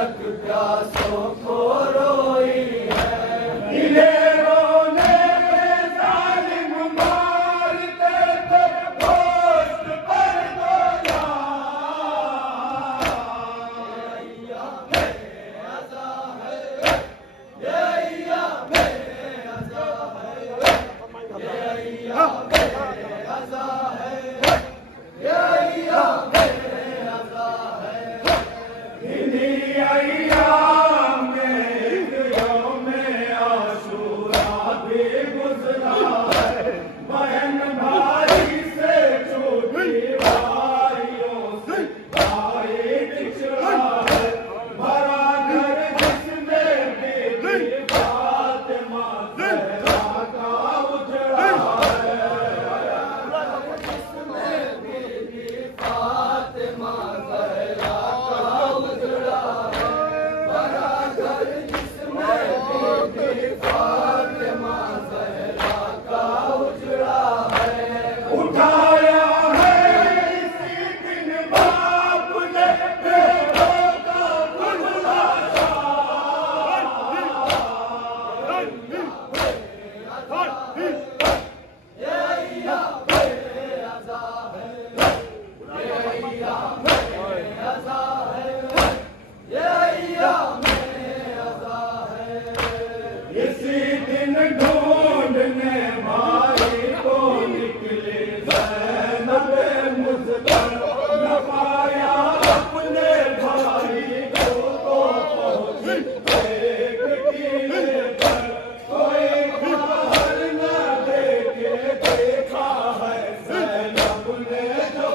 पलक प्यासों को रोई है। नीले रोने पे जालिम मारते थे गोश्त पर गोया। ये अज़ा है, ये अज़ा है, ये अज़ा है, ये अज़ा है, ये अज़ा है। इन्हीं अय्याम में एक यौमे आशूरा भी गुज़रा है। बहन भाई से छूटी, भाइयों से भाई बिछड़ा है। भरा घर जिसमें बीती फातिमा ज़हरा का उजड़ा है। जिसमें बीती फातिमा ज़हरा का उजड़ा है। भरा घर जिसमें बीती फातिमा ज़हरा का उजड़ा है। उठाया है इसी दिन बाप ने बेटों का कुल्ला इसी दिन ढूंढने भाई को निकले ज़ैनब मुज़फ़्फ़र। न पाया अपने भाई को तो पहुंची एक टीले पर। कोई बाहर न देखे देखा है ज़ैनब ने जो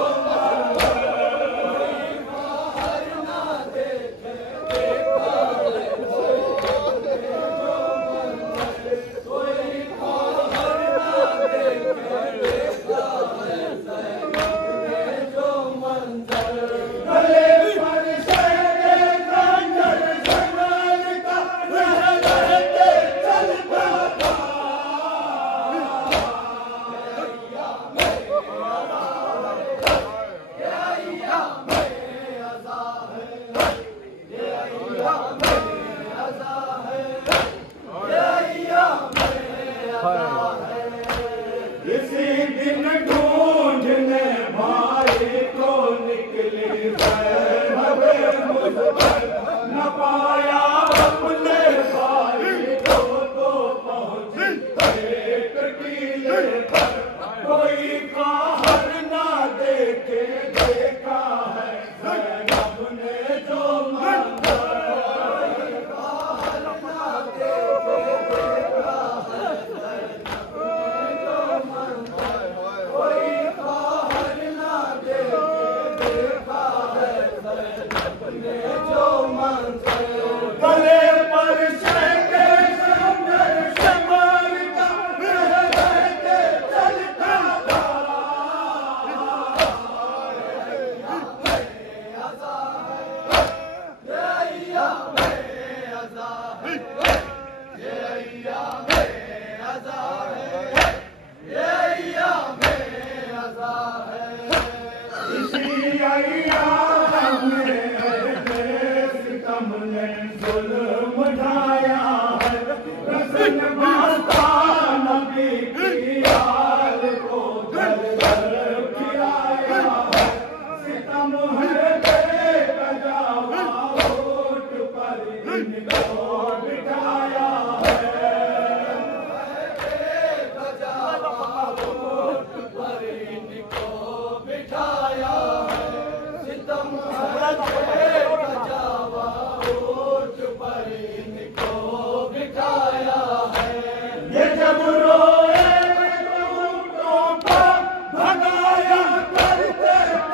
इसी दिन ढूंढने भाई को निकली ज़ैनब मुज़फ़्फ़र। न पाया अपने भाई को तो पहुंची एक टीले पर। कोई कहर न देखे देखा है ज़ैनब ने जो मांगा। कहर न देखे देखा है कोई कहर न देखे देखा है ज़ैनब ने जो मांगा। गले पर शेके शमर शमर का रहते चलता था। इसी अय्याम में सितम ने जुल्म ढाया है। रसन बाता नबी की याद को दर दर फिराया है। सितम है बेकजावा होठ पर इनको बिठाया है। बेकजावा होठ पर इनको बिठाया है। सितम है बेकजावा होठ पर इनको बिठाया है। ये जब रोए तो भगाया करते थे।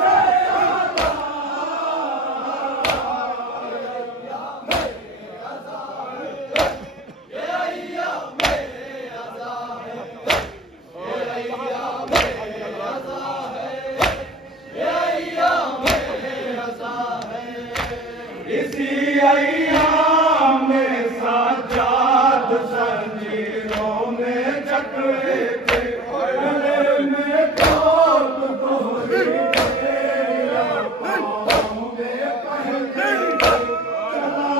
इसी अय्याम में साजाद जंजीरों में जकड़े थे। गले में कोट दोहरी पाँव में पहनते थे। चला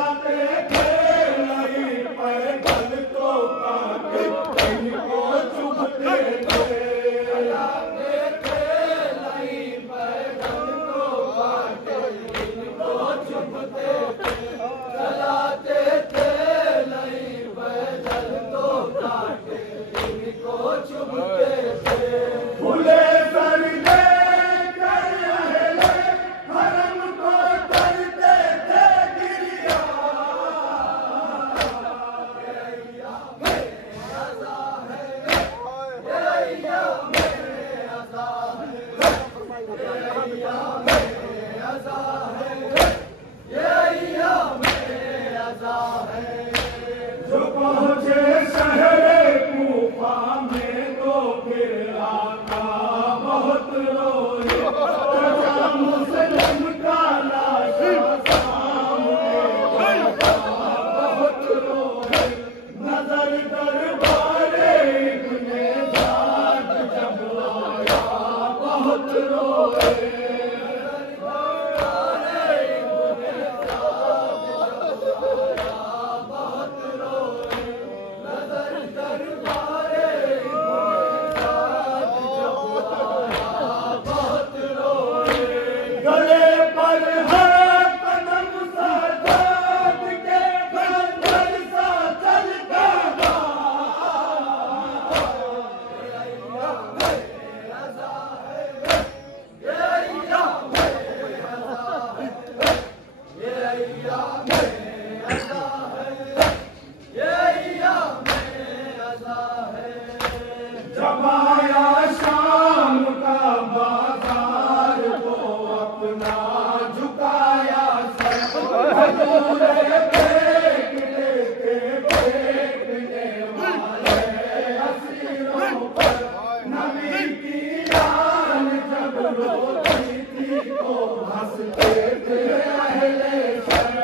जब आया शाम का बाजार को अपना झुकाया सर फेंकने वाले असीरों पर नबी की जान जब रोती थी तो हंसते थे अहले शर।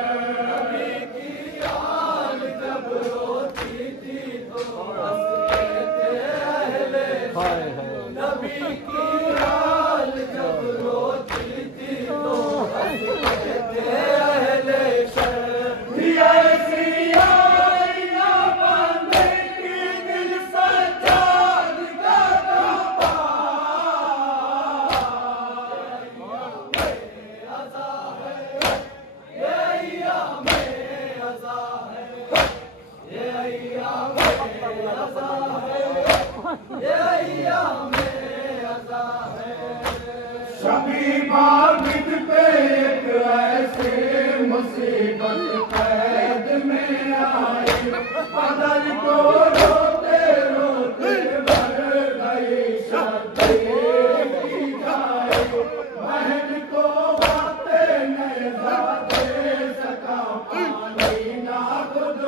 नबी की जान जब रोती थी तो हंसते थे अहले शर। नबी की जान जब रोती थी तो हंसते थे अहले शर। शबी बाबिद पे एक ऐसे मुसीबत कैद में आई, बदर को रोते रोते भर गई शबी की जाए। बहन को बातें नहीं दे सका पानी ना खुद